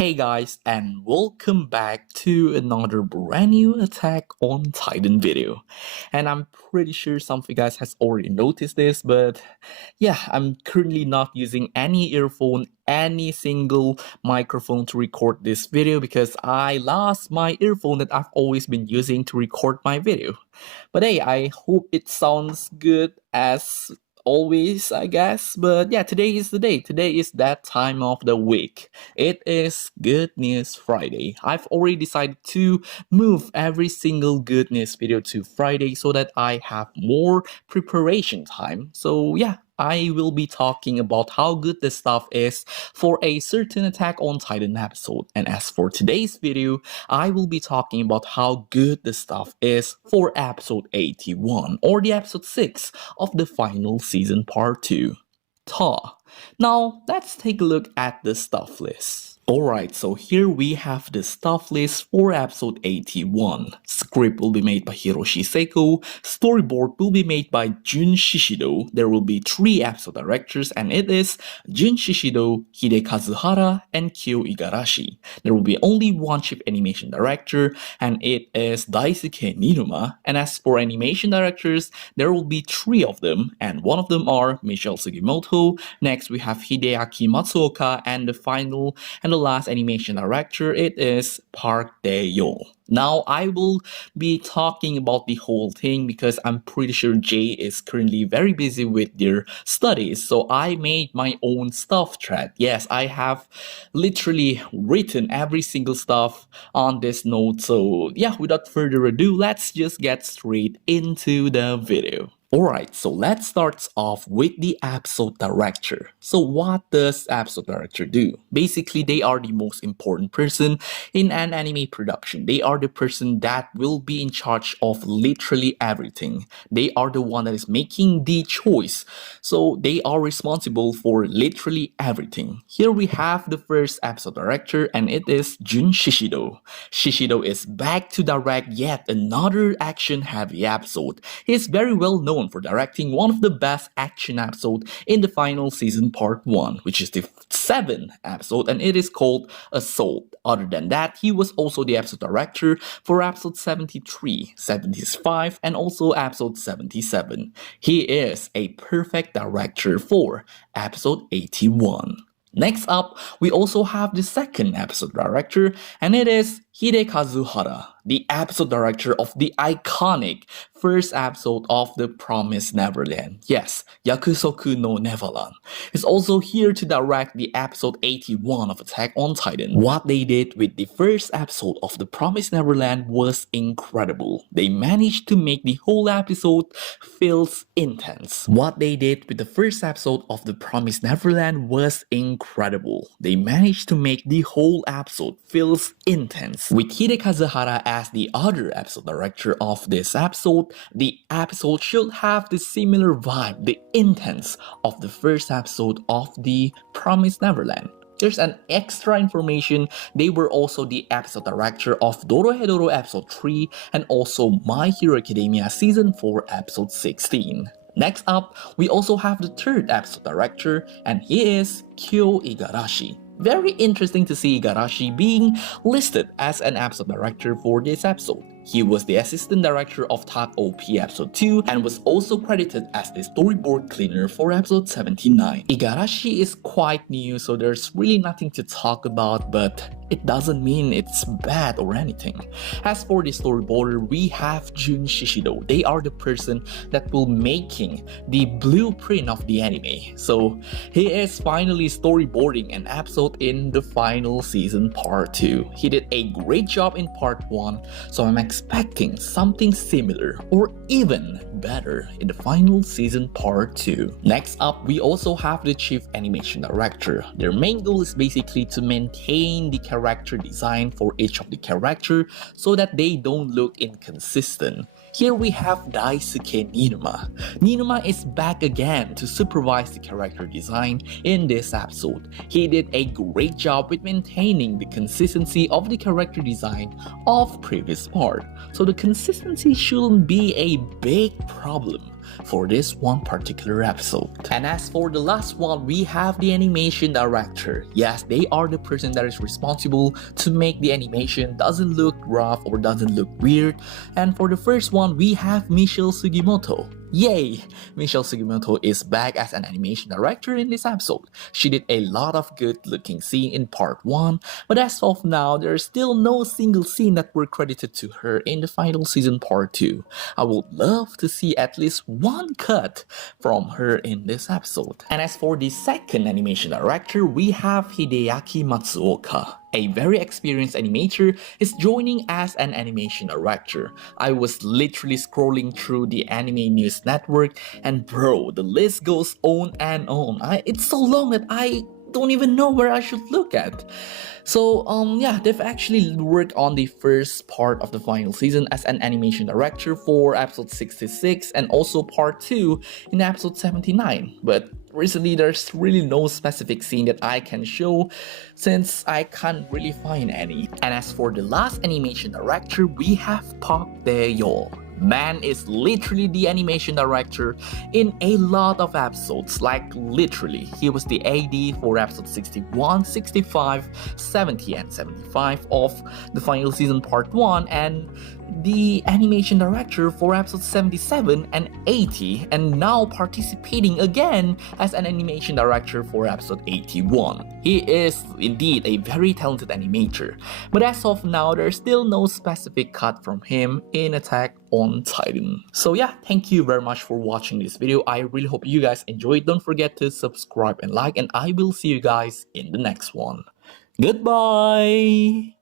Hey guys, and welcome back to another brand new Attack on Titan video. And I'm pretty sure some of you guys has already noticed this, but yeah, I'm currently not using any earphone, any single microphone to record this video because I lost my earphone that I've always been using to record my video. But hey, I hope it sounds good as always, I guess. But yeah, today is the day. Today is that time of the week. It is Good News Friday. I've already decided to move every single Good News video to Friday so that I have more preparation time. So yeah, I will be talking about how good this stuff is for a certain Attack on Titan episode. And as for today's video, I will be talking about how good the stuff is for episode 81 or the episode 6 of the final season part 2, Ta. Now, let's take a look at the stuff list. Alright, so here we have the stuff list for episode 81. Script will be made by Hiroshi Seiko, storyboard will be made by Jun Shishido, there will be 3 episode directors and it is Jun Shishido, Hide Kazuhara, and Kyo Igarashi. There will be only one chief animation director and it is Daisuke Ninuma, and as for animation directors, there will be 3 of them and one of them are Michelle Sugimoto, next we have Hideaki Matsuoka, and the final and the last animation director, it is Park Dae-yeol. Now, I will be talking about the whole thing because I'm pretty sure Jay is currently very busy with their studies. So I made my own stuff thread. Yes, I have literally written every single stuff on this note. So yeah, without further ado, let's just get straight into the video. Alright, so let's start off with the episode director. So what does episode director do? Basically, they are the most important person in an anime production. They are the person that will be in charge of literally everything. They are the one that is making the choice. So they are responsible for literally everything. Here we have the first episode director and it is Jun Shishido. Shishido is back to direct yet another action-heavy episode. He is very well known for directing one of the best action episodes in the final season part 1, which is the 7th episode, and it is called Assault. Other than that, he was also the episode director for episode 73, 75, and also episode 77. He is a perfect director for episode 81. Next up, we also have the second episode director, and it is Hide Kazuhara, the episode director of the iconic first episode of The Promised Neverland. Yes, Yakusoku no Neverland is also here to direct the episode 81 of Attack on Titan. What they did with the first episode of The Promised Neverland was incredible. They managed to make the whole episode feels intense. What they did with the first episode of The Promised Neverland was incredible. They managed to make the whole episode feels intense. With Hide Kazuhara as the other episode director of this episode, the episode should have the similar vibe, the intense of the first episode of The Promised Neverland. There's an extra information, they were also the episode director of Dorohedoro episode 3 and also My Hero Academia season 4 episode 16. Next up, we also have the third episode director and he is Kyo Igarashi. Very interesting to see Igarashi being listed as an episode director for this episode. He was the assistant director of Tag OP episode 2 and was also credited as the storyboard cleaner for episode 79. Igarashi is quite new, so there's really nothing to talk about, but it doesn't mean it's bad or anything. As for the storyboarder, we have Jun Shishido. They are the person that will making the blueprint of the anime. So he is finally storyboarding an episode in the final season part 2. He did a great job in part 1, so I'm expecting something similar or even better in the final season part 2. Next up, we also have the chief animation director. Their main goal is basically to maintain the character design for each of the character so that they don't look inconsistent. Here we have Daisuke Ninuma. Ninuma is back again to supervise the character design in this episode. He did a great job with maintaining the consistency of the character design of previous part. So the consistency shouldn't be a big problem. for this one particular episode. And as for the last one, we have the animation director. Yes, they are the person that is responsible to make the animation doesn't look rough or doesn't look weird. And for the first one, we have Michelle Sugimoto. Yay! Michelle Sugimoto is back as an animation director in this episode. She did a lot of good looking scene in part 1, but as of now, there's still no single scene that were credited to her in the final season part 2. I would love to see at least one cut from her in this episode. And as for the second animation director, we have Hideaki Matsuoka. A very experienced animator is joining as an animation director. I was literally scrolling through the Anime News Network and bro, the list goes on and on. It's so long that I don't even know where I should look at. So yeah, they've actually worked on the first part of the final season as an animation director for episode 66 and also part 2 in episode 79. But recently there's really no specific scene that I can show since I can't really find any. And as for the last animation director, we have Park Dae-yeol. Man is literally the animation director in a lot of episodes, like literally. He was the AD for episode 61, 65, 70 and 75 of the final season part 1 and the animation director for episodes 77 and 80 and now participating again as an animation director for episode 81. He is indeed a very talented animator, but as of now there's still no specific cut from him in Attack on Titan. So yeah, thank you very much for watching this video. I really hope you guys enjoyed. Don't forget to subscribe and like, and I will see you guys in the next one. Goodbye!